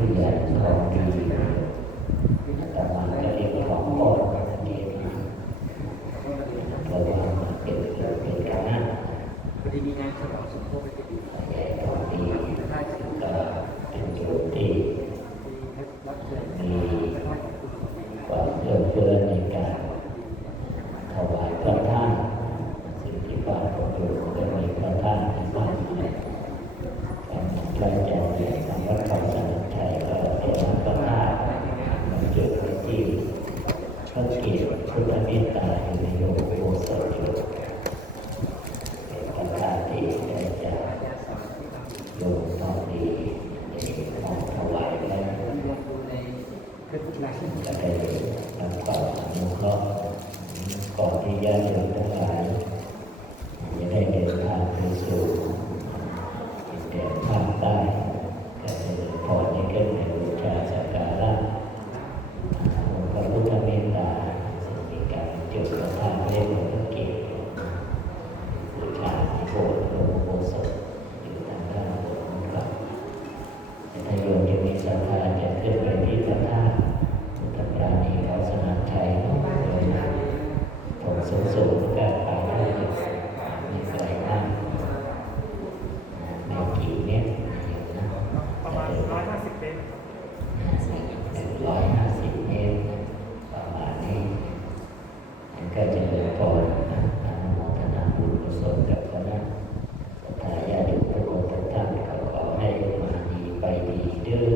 ผู้ใหญ่ของดีนะที่จะเรียกว่าของพ่อกันเองเพราะว่าเป็นเป็นการงาน พอดีมีงานฉลองสมโภชไปดี ใหญ่ของดี ถ้าสิ่ง ก็เป็นจุดที่ ที่วัดเกิด มี ไม่ค่อยขอบคุณดี ความเอื้อเฟื้อในการถวายพระทานสิ่งที่บ้านของอยู่ก็มีพระทานที่บ้านการพระอาจารย์ใหญ่ทำวัดเขาสนชัยก็เป็นพระธาตุบรรจุไว้ที่ พระเกียรติพุทธเมตตาอยู่ในโยมโพสถ์อยู่เป็นพระธาตุที่ได้จากอาจารย์สอนที่ทำโยมตอนดีได้มองถวายแล้วจะได้รับความอนุเคราะห์ก่อนที่ญาติโยมทั้งหลายจะได้เดินทางไปสู่ดินแดนภาคใต้ก็จะพอในเกิดในบูชาสักการะองค์พระพุทธเมตตาซึ่งมีการจุดประทับเล่นพระเกียรติบูชาที่โบสถ์หลวงปู่สดอยู่ทางด้านบนครับ ถ้าโยมยังมีศรัทธาจะขึ้นไปที่พระธาตุพุทธปราณีเขาสนานชัยเลยนะผมสูงสูงก็ไปได้มีไกลมากในกี่เมตรนะ ประมาณร้อยห้าสิบเซน ร้อยห้าสิบเมตรประมาณนี้มันก็จะเดินพรนะอนุโมทนาบุญกุศลกับคณะศรัทธาญาติโยมทุกคนทุกท่านก็ขอให้มาดีไปดีเด้อ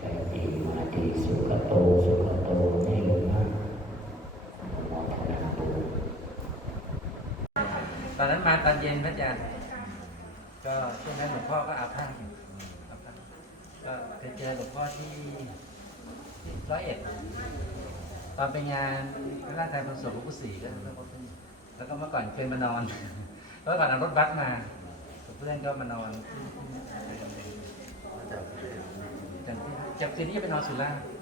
ไปดีมาดีสุขโตสุขโตไม่ลงมากมอนาบุญตอนนั้นมาตอนเย็นพระอาจารย์ก็ช่วงนั้นหลวงพ่อก็อาพาธอยู่าพาธก็เคยเจอหลวงพ่อที่ร้อยเอ็ดตอนไปงานพระราชทานเพลิงศพหลวงปู่ศรีก็แล้วก็เมื่อก่อนเคยมานอนเมื่อก่อนเอารถบัสมาเพื่อนก็มานอนจากจากคืนนี้ไปนอนสุราษฎร์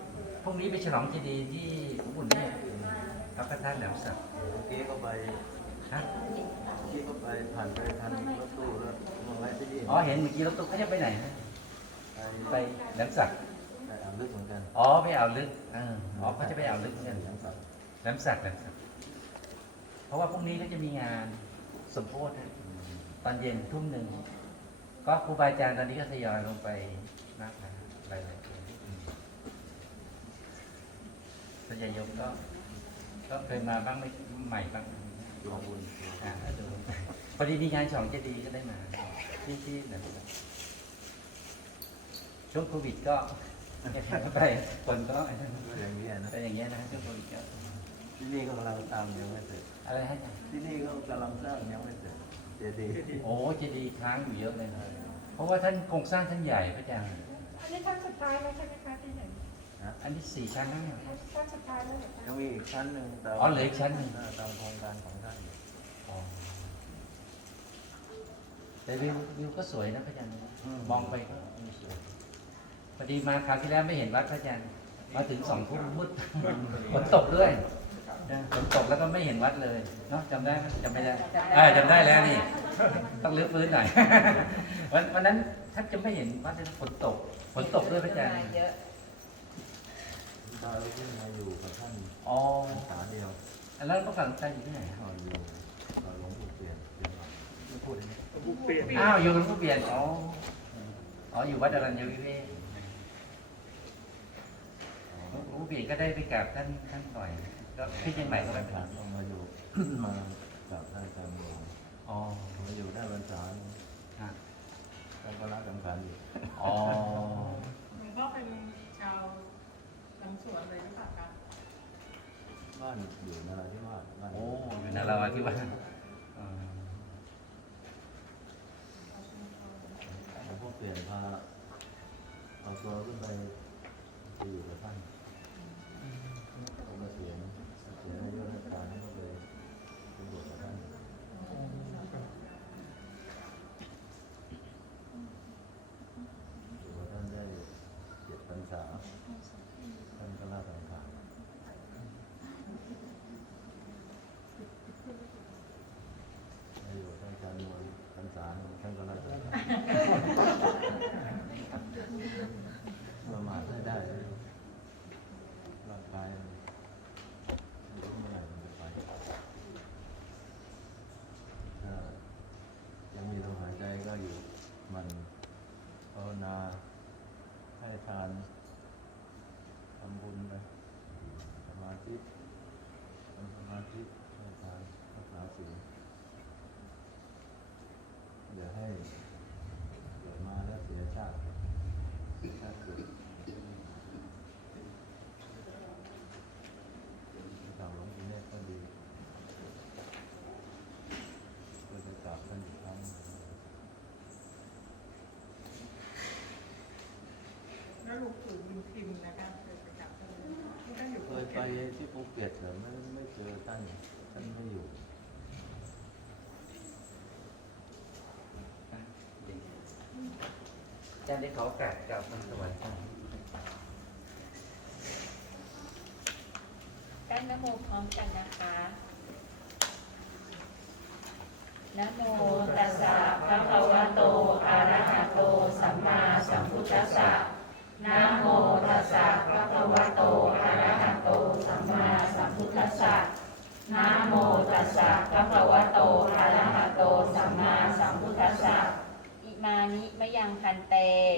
พรุ่งนี้ไปฉลองเจดีย์ที่หลวงปู่เนี่ยพระประธานแหลมสักดิ์เมื่อกี้ก็ไปฮะเมื่อกี้ก็ไปผ่านไปทันรถตู้รถมาไว้ที่นี่อ๋อเห็นเมื่อกี้รถตุ๊กเขาจะไปไหนฮะไปไปแหลมสักดิ์ไปอ่าวลึกเหมือนกันอ๋อไปอ่าวลึกเอออ๋อเขาจะไปอ่าวลึกเหมือนกันยังสัตว์แหลมสักดิ์แหลมสักดิ์เพราะว่าพรุ่งนี้ก็จะมีงานสมโพธินะตอนเย็นทุ่มหนึ่ง ก็ครูบาอาจารย์ตอนนี้ก็ทยอยลงไปมากนะหลายๆคนอืม ส่วนใหญ่โยมก็ ก็เคยมาบ้างไม่ใหม่บ้างดวงบุญอ่าดูพอดีมีงานฉลองเจดีย์ก็ได้มา ที่ที่นั่นช่วงโควิดก็ไปคนก็ก็อย่างนี้นะเป็นอย่างเงี้ยนะช่วงโควิดก็ที่นี่ก็กำลังตามยังไม่เสร็จอะไรให้ที่นี่ก็กำลังสร้างยังไม่เสร็จเจดีย์โอ้เจดีย์ค้างอยู่เยอะเลยนะเพราะว่าท่านโครงสร้างท่านใหญ่พระอาจารย์อันนี้ชั้นสุดท้ายแล้วใช่ไหมคะที่เห็น อันนี้สี่ชั้นแล้วเนี่ยชั้นสุดท้ายแล้วเหรอคะยังมีอีกชั้นหนึ่งตามอ๋อเหลืออีกชั้นหนึ่งตามโครงการของท่านอยู่อ๋อแต่วิววิวก็สวยนะพระอาจารย์มองไปก็วิวสวยพอดีมาคราวที่แล้วไม่เห็นวัดพระอาจารย์มาถึงสองทุ่มมืดฝนตกด้วยนะฝนตกแล้วก็ไม่เห็นวัดเลยเนาะจำได้ไหมจำไม่ได้เออจำได้แล้วนี่ ต้องลื้อฟื้นหน่อยวันวันนั้นแทบจะไม่เห็นวัดเลยนะฝนตกฝนตกด้วยพระอาจารย์ เยอะตาลูกขึ้นมาอยู่กับท่านอ๋อขาเดียวแล้วต้องการใจอยู่ที่ไหนครับนอนอยู่นอนหลวงปู่เปลี่ยนเปลี่ยนไม่พูดได้ไหมอ้าวอยู่กับผู้เปลี่ยนอ๋ออ๋ออยู่วัดอรัญญวิเวกผู้เปลี่ยนก็ได้ไปกราบท่านท่านบ่อยก็ที่เชียงใหม่ก็ไปเป็นผ่านมาอยู่ มากับท่านอาจารย์หลวงอ๋อมาอยู่ได้พรรษาฮะท่านก็รักสำคัญอยู่อ๋อหลวงพ่อเป็นชาวหลัง สวนเลยหรือเปล่าคะบ้านอยู่นราธิวาสบ้านโอ้อยู่นาราที่ว่าเออหลวงพ่อเปลี่ยนพาเอาตัวขึ้นไปไปอยู่กับท่านเขามาเสียงเสียงอายุราชการให้ก็เลยไปบวชกับท่านอยู่กับท่านได้เจ็ดพรรษาท่านก็ลาสังขารได้อยู่ท่านอาจารย์นวลพรรษาหนึ่งท่านก็ลาสังขาร ก็อยู่มันภาวนาให้ทานทำบุญไปสมาธิทำสมาธิให้ทานรักษาศีลอย่าให้เกิดมาแล้วเสียชาติชาติเกิดต่างหลวงพ่อเนี่ยก็ดีก็จะกลับกันอีกครั้ง แล้วลูกปู่บุญพิมพ์นะคะเคยไปจับท่านไหมท่านอยู่ เค ภู ยไปเก็ตที่ภูเก็ตแต่ไม่ไม่เจอท่านท่านไม่อยู่อาจารย์ได้ขอโอกาสกล่าวคำถวายท่านตั้งนะโมพร้อมกันนะคะนะโมตัสสะภะคะวะโต อะระหะโต สัมมาสัมพุทธัสสะนะโมตัสสะภะคะวะโต อะระหะโต สัมมาสัมพุทธัสสะนะโมตัสสะภะคะวะโต อะระหะโต สัมมาสัมพุทธัสสะอิมานิมะยังพันเต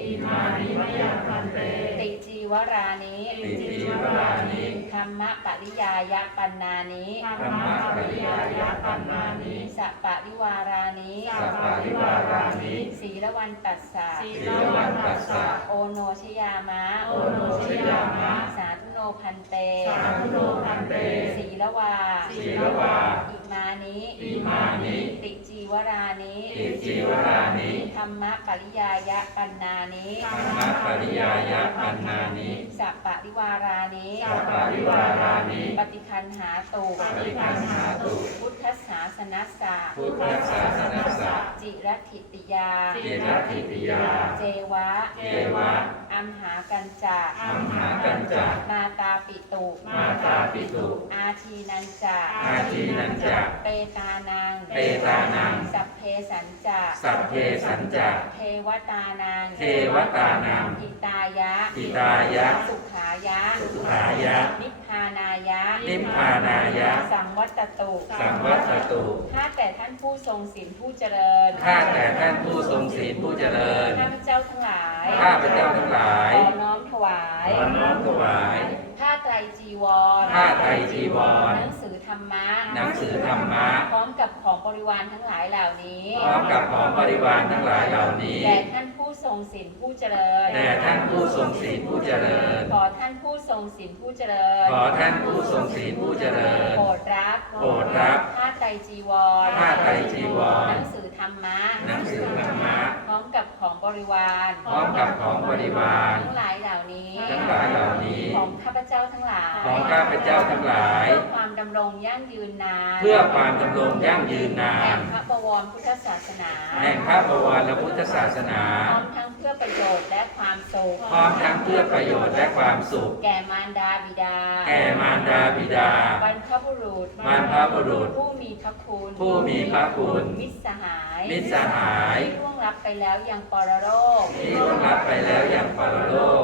อิมานิมยังพันเต ติจีวรานิ ติจีวรานิ ธรรม ปริยายปันนานิธรรมะปริยายะปันนานิสัปปะริวารานิสัพพะริวารานิศีลวันตัสสะศีลวันตัสสะโอโนชยามะโอโนชยามะ สาธุโนพันเตสาธุโนพันเต ศีลวาศีลวา อิมานิอิมานิ ติจี วรานิติจีวรานิธรรมปริยายปันนานิธรรมะปริยายะปันนานิสัปปะริวารานิสัพพะริวารานิปฏิคันหาตุปฏิคันหาตุพุทธศาสนสะพุทธศาสนสะจิรทิติยาจิรทิติยา เจวะเจวะอัมหากันจะอัมหากันจะมาตาปิตุมาตาปิตุอาทีนันจะอาทีนันจะเปตานังเปตานังสัพเพสัญจะสัพเพสัญจะเทวตานังเทวตานังอิตายะอิตายะ สุขายะ สุขายะ นิพพานายะ นิพพานายะ สังวัตตุสังวัตตุข้าแต่ท่านผู้ทรงศีลผู้เจริญข้าแต่ท่านผู้ทรงศีลผู้เจริญข้าพเจ้าทั้งหลายข้าพเจ้าทั้งหลายขอน้อมถวายขอน้อมถวายผ้า ไตรจีวรผ้าไตรจีวร หนังสือธรรมะ หนังสือธรรมะ พร้อมกับของบริวารทั้งหลายเหล่านี้พร้อมกับของบริวารทั้งหลายเหล่านี้ แด่ท่านผู้ทรงศีลผู้เจริญ แด่ท่านผู้ทรงศีลผู้เจริญ ขอท่านผู้ทรงศีลผู้เจริญ ขอท่านผู้ทรงศีลผู้เจริญ โปรดรับโปรดรับผ้าไตรจีวรผ้าไตรจีวร หนังสือธรรมะ หนังสือธรรมะ พร้อมกับของบริวาร พร้อมกับของบริวาร ทั้งหลายเหล่านี้ ทั้งหลายเหล่านี้ ของข้าพเจ้าทั้งหลายของข้าพเจ้าทั้งหลาย เพื่อความดำรงยั่งยืนนานเพื่อความดำรงยั่งยืนนาแห่นงพระบวรพุทธศาสนาแห่งพระบวรและพุทธศาสนา พร้อมทั้งเพื่อประโยชน์และความสุขพร้อมทั้งเพื่อประโยชน์และความสุข แก่มารดาบิดาแก่มารดาบิดา บรรพบุรุษบรรพบุรุษผู้มีพระคุณผู้มีพระคุณมิตรสหายมิตรสหาย ที่ล่วงลับไปแล้วยังปรโลกที่ล่วงลับไปแล้วอย่างปรโลกกับเทพ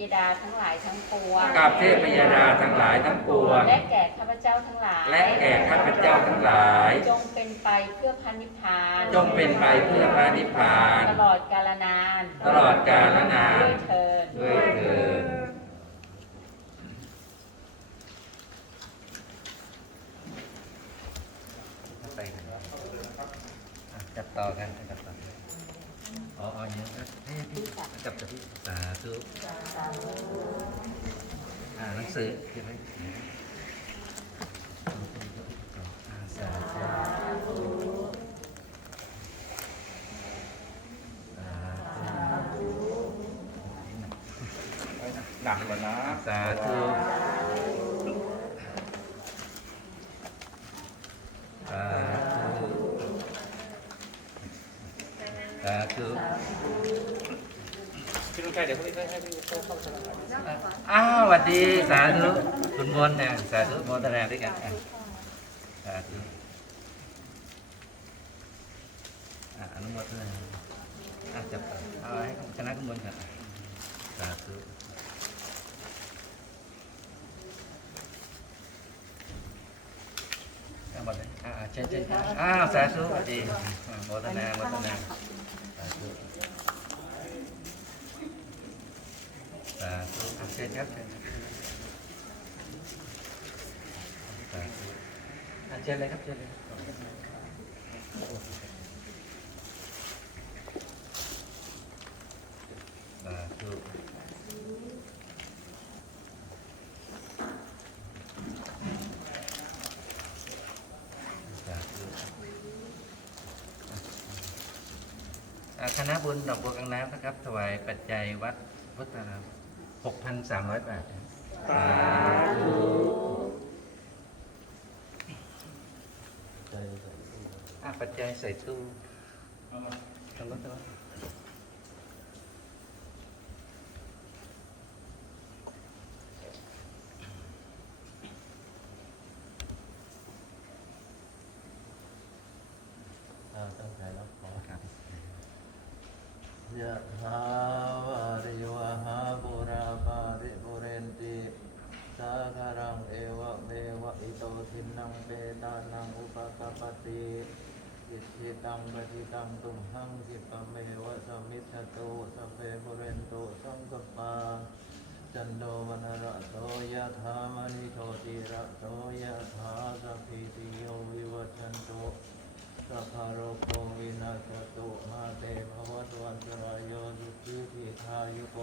ยดาทั้งหลายทั้งปวงกับเทพยดาทั้งหลายทั้งปวง และแก่ข้าพเจ้าทั้งหลาย และแก่ข้าพเจ้าทั้งหลาย จงเป็นไปเพื่อพันนิพพานจงเป็นไปเพื่อพระนิพพาน ตลอดกาลนาน ตลอดกาลนาน ด้วยเถิดด้วยเถิดไปกันอะจับต่อกันจับต่อกันอ๋ออ๋ออย่างนี้นะเฮ้ยพี่ จับจับพี่สาธุอ่าหนังสือเขียนไว้สาธุหนักแล้วนะสาธุสาธุสาธุ พี่ลุงชัยเดี๋ยวพี่ให้พี่เข้าเข้าสลับอ้าวสวัสดีสาธุคุณมนเนี่ยสาธุโมทนาด้วยกันสาธุอะนุโมทนาจับเอาให้คณะคุณมนต์กันสาธุเอาหมดเลยอะอะเชิญเชิญครับอ้าวสาธุสวัสดีอ่าโมทนาโมทนาธุสาธุอะ เชิญครับเชิญสาธุอะเชิญเลยครับเชิญเลยสาธุคณะบุญดอกบัวกลางน้ำนะครับ ถวายปัจจัยวัดพุทธาราม 6,300 บาทสาธุใจใส่ตู้อะปัจจัยใส่ตู้ทางรถทางรถ อ่าตั้งใจรับขอยะถาวาริวหาปุราปาริปุเรนติสาคารังเอวะเมวะอิโตทินังเปตานังอุป ติอิทิตังปฏิตังตุมหังคิปะเมวะสมิทธตุสพเพปุเรนโตสังกปาจันโดวันระโตยะธามณิโชติระโตยะธาสัพพิติโยวิวัชชันโตสัพพะโรโควินาศตุมาเตภวัตวันตรายโยสุขีทิทายุโก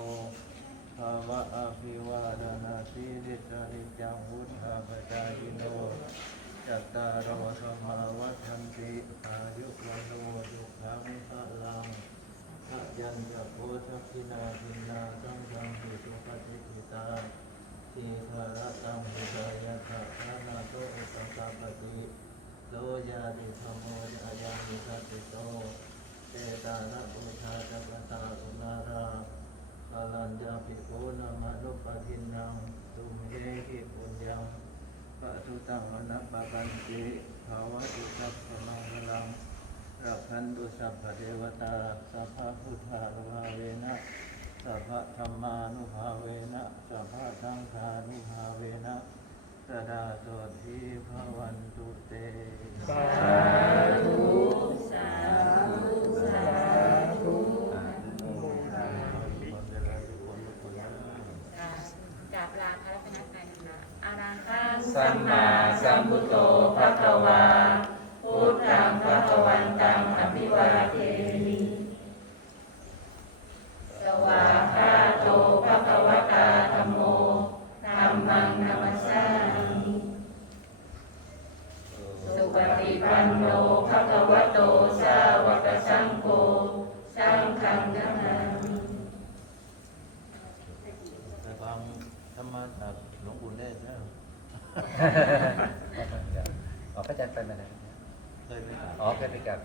ภาวะอภิวาดนาสีริสนิจจังวุฒาปจายโน จัตตารโอสมาวัฏันติอายุวันโนสุขังพลังสัยัญจะโพสัพพินาทินาสังฆังปิสุปฏิปิตาทีฆาระตังปิตายะทัพานาโตอุตตาปฏิโลยาติธรรมโมยายามิสัตติโตเตตานะบูชาจักตาสุนาราภาลัญญาภิโกนามานุปทินังตุมเยหิปุญญังะทุตังอนัปปะปันติภาวะตุสัพพมังคลังรักขันตุสัพพเทวตาสัพพพุทธานุภาเวนะสัพพธรรมานุภาเวนะสัพพสังฆานุภาเวนะสดาโสทีภวันตุเตสาธุสาธุสาธุ คนเวลาทุกคนทุกคนนะ กราบลาพระรัตนตรัยนะอารังคา สัมมาสัมพุทโธภะคะวาพุทธังภะคะวันตังอภิวาเทมิสวาคาโตภะคะวตาธัมโมธัมมังนามสสามิสุปฏิปันโนภะคะวะโตสาวกสังโฆสังฆังนามามิ แต่ฟังธรรมะจากหลวงปู่เนตรนะ อ๋อพระอาจารย์ไปมาแล้วเคยไปกราบอ๋อเคยไปกับ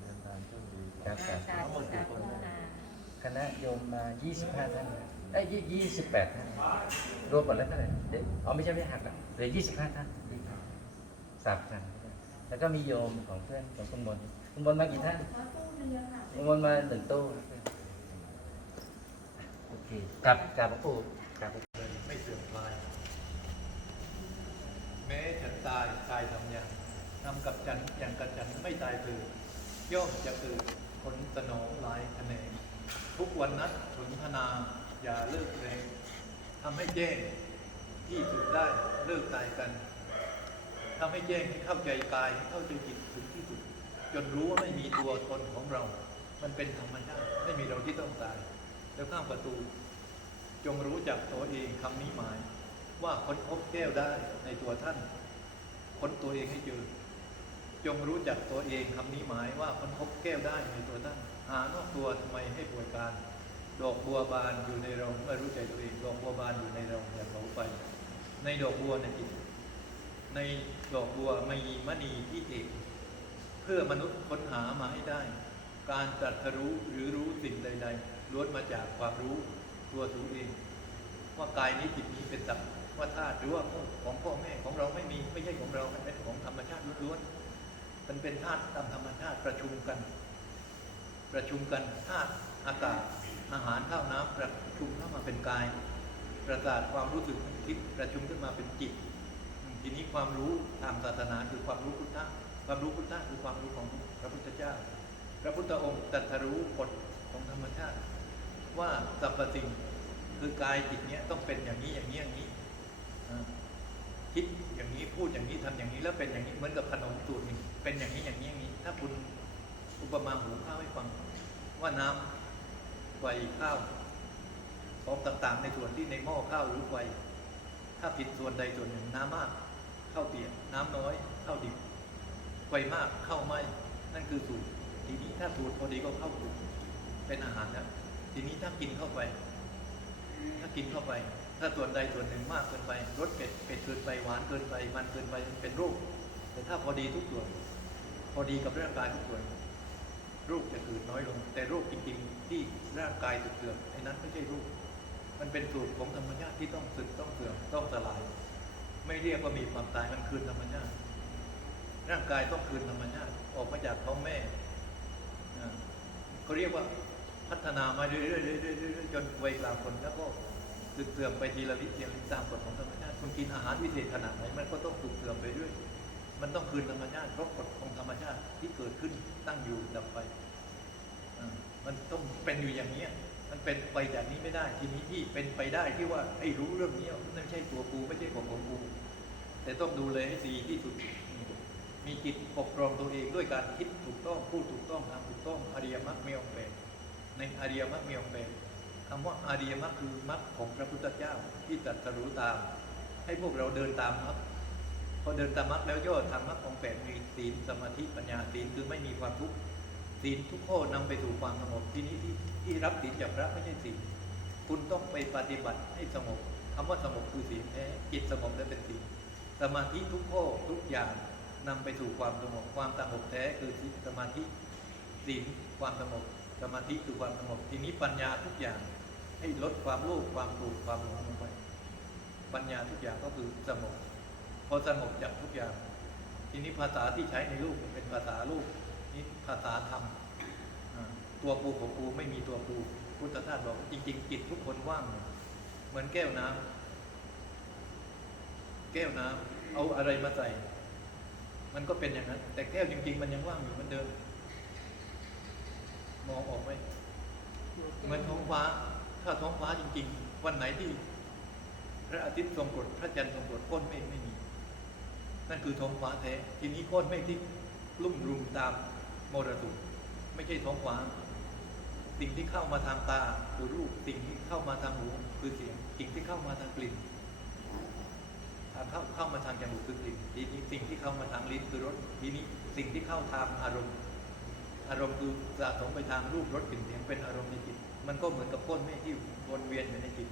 เรียนทานโชคดีครับครับสาธุสาธุค่ะคณะโยมมา 25 ท่านเอ้ยยี่28ท่านรวมหมดแล้วเท่าไหร่เด็กอ๋อไม่ใช่ไม่หักนะเหลือ25ท่านสามท่านแล้วก็มีโยมของเพื่อนของคุณมนคุณมนมากี่ท่านคุณมนมาหนึ่งตู้โอเคกลับกลับหลวงปู่กลับไม่เสื่อมคลาย แม้ฉันตายตายทำอย่างทำ กับฉันอย่างกับฉันไม่ตายเกิดย่อมจะเกิดผลสนองหลายแขนงทุกวันนัดสนทนา อย่าเลิกแรงทำให้แจ้งที่สุดได้เลิกตายกันทำให้แจ้งให้เข้าใจกายให้เข้าใจจิตถึงที่สุด จนรู้ว่าไม่มีตัวตนของเรา มันเป็นธรรมชาติไม่มีเราที่ต้องตาย แล้วข้ามประตู จงรู้จักตัวเองคำนี้หมาย ว่าค้นพบแก้วได้ในตัวท่าน ค้นตัวเองให้เจอ จงรู้จักตัวเองคำนี้หมายว่าค้นพบแก้วได้ในตัวท่านหานอกตัวทำไมให้ป่วยการ ดอกบัวบานอยู่ในเราเมื่อรู้ใจตัวเอง ดอกบัวบานอยู่ในเราอย่าเผาไป ในดอกบัวในจิตในดอกบัวไม่มีมณีที่เอกเพื่อมนุษย์ค้นหามาให้ได้ การตรัสรู้หรือรู้สิ่งใด ๆล้วนมาจากความรู้ตัวตัวเอง ว่ากายนี้จิตนี้เป็นสัตว์ว่าธาตุหรือว่าของพ่อแม่ของเราไม่มีไม่ใช่ของเราเป็นของธรรมชาติล้วนๆ มันเป็นธาตุตามธรรมชาติประชุมกัน ประชุมกันธาตุอากาศอาหารข้าวน้ำประชุมเข้ามาเป็นกาย ประสาทความรู้สึกคิดประชุมขึ้นมาเป็นจิต ทีนี้ความรู้ทางศาสนาคือความรู้พุทธะความรู้พุทธะคือความรู้ของพระพุทธเจ้า พระพุทธองค์ตรัสรู้กฎของธรรมชาติ ว่าสรรพสิ่งคือกายจิตเนี้ยต้องเป็นอย่างนี้อย่างนี้อย่างนี้ คิดอย่างนี้พูดอย่างนี้ทำอย่างนี้แล้วเป็นอย่างนี้เหมือนกับขนมสูตรหนึ่เป็นอย่างนี้อย่างนี้อย่างนี้ ถ้าคุณอุปมาหูข้าวให้ฟังว่าน้ำไฟข้าวของต่างๆ ในส่วนที่ในหม้อข้าวหรือไฟถ้าผิดส่วนใดส่วนหนึ่งน้ำมากเข้าเปียนน้ำน้อยเข้าดิบไฟมากเข้าไหมนั่นคือสูตรทีนี้ถ้าสูตรพอดีก็เข้าสูตรเป็นอาหารแล้วทีนี้ถ้ากินเข้าไป ถ้ากินเข้าไป ถ้าส่วนใดส่วนหนึ่งมากเกินไปรสเผ็ดเผ็ดเกินไปหวานเกินไป มันเกินไปมันเป็นโรคแต่ถ้าพอดีทุกส่วน พอดีกับร่างกายทุกส่วนโรคจะเกิดน้อยลง แต่โรคจริงๆ ที่ร่างกายสึกเสื่อมไอ้นั้นไม่ใช่โรคมันเป็นสูตรของธรรมชาติที่ต้องสึกต้องเสื่อมต้องสลาย ไม่เรียกว่ามีความตายมันคืนธรรมชาติร่างกายต้องคืนธรรมชาติออกมาจากท้องแม่เขาเรียกว่าพัฒนามาเรื่อยๆเรื่อยๆเรื่อยๆจนวัยกลางคนแล้วก็ สึกเสื่อมไปทีละนิดทีละนิดตามกฎของธรรมชาติคุณกินอาหารวิเศษขนาดไหนมันก็ต้องสึกเสื่อมไปเรื่อยมันต้องคืนธรรมชาติเพราะกฎของธรรมชาติที่เกิดขึ้นตั้งอยู่ดับไปมันต้องเป็นอยู่อย่างนี้ยมันเป็นไปจากนี้ไม่ได้ ทีนี้ที่เป็นไปได้ที่ว่าไอ้รู้เรื่องนี้นั่นไม่ใช่ตัวกูไม่ใช่ของของกูแต่ต้องดูแลยให้ดีที่สุด มีจิตปกครองตัวเองด้วยการคิดถูกต้องพูดถูกต้องทำถูกต้องอริยมรรคมีองค์แปดในอริยมรรคมีองค์แปด คำว่าอริยมรรคคือมรรคของพระพุทธเจ้าที่ตรัสรู้ตาม ให้พวกเราเดินตามมรรคพอเดินตามมรรคแล้วย่อทำมรรคองแปดมีศีลสมาธิปัญญาศีลคือไม่มีความทุกข์ศีลทุกข้อนำไปสู่ความสงบที่นี้ที่ที่รับศีลจากพระไม่ใช่ศีลคุณต้องไปปฏิบัติให้สงบคำว่าสงบคือศีลแท้จิตสงบแล้วเป็นศีลสมาธิทุกข้อทุกอย่างนำไปสู่ความสงบความสงบแท้คือสมาธิศีลความสงบสมาธิคือความสงบทีนี้ปัญญาทุกอย่าง ให้ลดความโลภความโกรธความหลงลงไป ปัญญาทุกอย่างก็คือสงบพอสงบจากทุกอย่าง ทีนี้ภาษาที่ใช้ในรูปเป็นภาษารูปนี่ภาษาธรรมตัวปูของปูไม่มีตัวปูพุทธทาสบอกจริงๆจิตทุกคนว่าง เหมือนแก้วน้ำแก้วน้ำเอาอะไรมาใส่ มันก็เป็นอย่างนั้น แต่แก้วจริง ๆ มันยังว่างอยู่เหมือนเดิม มองออกไหมเหมือนท้องฟ้า ถ้าท้องฟ้าจริง ๆ วันไหนที่พระอาทิตย์ทรงกรดพระจันทร์ทรงกรดก้นเมฆไม่มี นั่นคือท้องฟ้าแท้ทีนี้ก้นเมฆที่ลุ่มรุมตามมรสุมไม่ใช่ท้องฟ้า สิ่งที่เข้ามาทางตาคือรูปสิ่งที่เข้ามาทางหูคือเสียงสิ่งที่เข้ามาทางกลิ่นเข้าเข้ามาทางจมูกคือกลิ่นทีนี้สิ่งที่เข้ามาทางลิ้นคือรสทีนี้สิ่งที่เข้าทางอารมณ์ อารมณ์คือสะสมไปทางรูปรสกลิ่นเสียงเป็นอารมณ์ในจิต มันก็เหมือนกับก้นเมฆที่วนเวียนอยู่ในจิต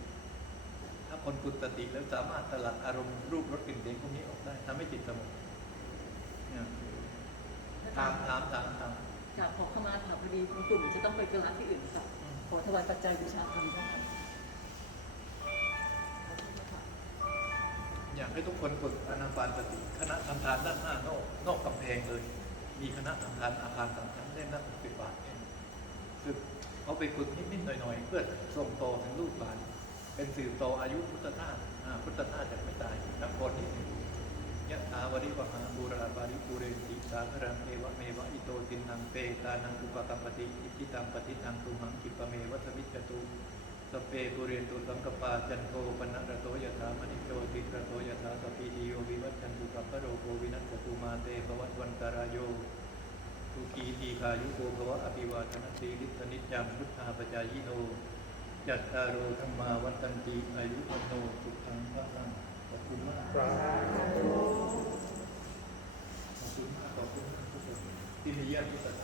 ถ้าคนฝึกสติแล้วสามารถสลัดอารมณ์รูปรสกลิ่นเสียงพวกนี้ออกได้ทำให้จิตสงบเนี่ยถามถามถามถามจากขอเข้ามาถามพอดีคุณตุ่มจะต้องไปกราบที่อื่นค่ะขอถวายปัจจัยบูชาธรรมด้วยค่ะอยากให้ทุกคนฝึกอนาปานสติ คณะทำทานด้านหน้านอกนอกกำแพงเลย มีคณะทำทานอาคารสามชั้นเล่นนักสิบบาทเองฝึก เอาไปฝึกนิดๆหน่อยๆ เพื่อส่งโตถึงลูกหลานเป็นสื่อโตอายุพุทธทาสอ่าพุทธทาสจะไม่ตายนักบอลนี่ยะถาวริวหาบูราบาริปูเรนติสาครังเอวะเมวะอิโตตินังเปตานังอุปกัมปติอิจิตังปฏิทังตุมังกิปะเมวัสมิจตุสเปปุเรนตุสังกปาจันโทปนะระโตยถามณิโชติระโตยถาสปีติโยวิวัชชันตุสัพพะโรโควินัสตุมาเตภวัตวันตารายโย ทุกีตีกายุโกภวะอภิวาทนาสีลิสนิจังพุทธาปจายิโน จัตตารโอธรรมาวัตันติอายุวันโนสุขังพระลังขอบคุณมากขอบคุณมากขอบคุณมากทุกคนที่มีเยี่ยมทุกท่าน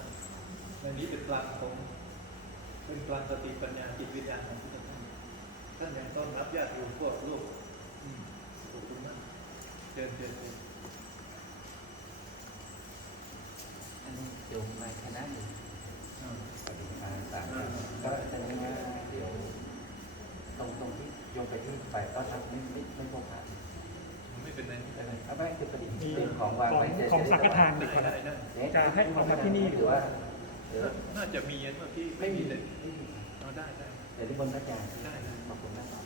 ในนี้เป็นกลางของเป็นกลางสติปัญญาจิตวิญญาณของพุทธท่านท่านยังต้อนรับญาติโยมพวกโลกขอบคุณมากเชิญเชิญเชิญ อันนี้ โยมมาคณะหนึ่งอ่าปฏิบัติต่างกันก็จะเรียกว่าเดี๋ยวตรงตรงที่โยมไปที่ฝ่ายก็ทำไม่ไม่ไม่พบผ่านไม่เป็นไรแต่ไม่เอาไม่คือประดิษฐ์เป็นของวางไว้เฉยๆของสังฆทานดีได้กว่าได้ได้เอ๊ะจะให้เอามาที่นี่หรือว่าเออน่าจะมีอันเมื่อกี้ไม่มีเลยไม่มีเอาได้ได้เดี๋ยวที่บนพระอาจารย์ได้ได้ขอบคุณมากครับ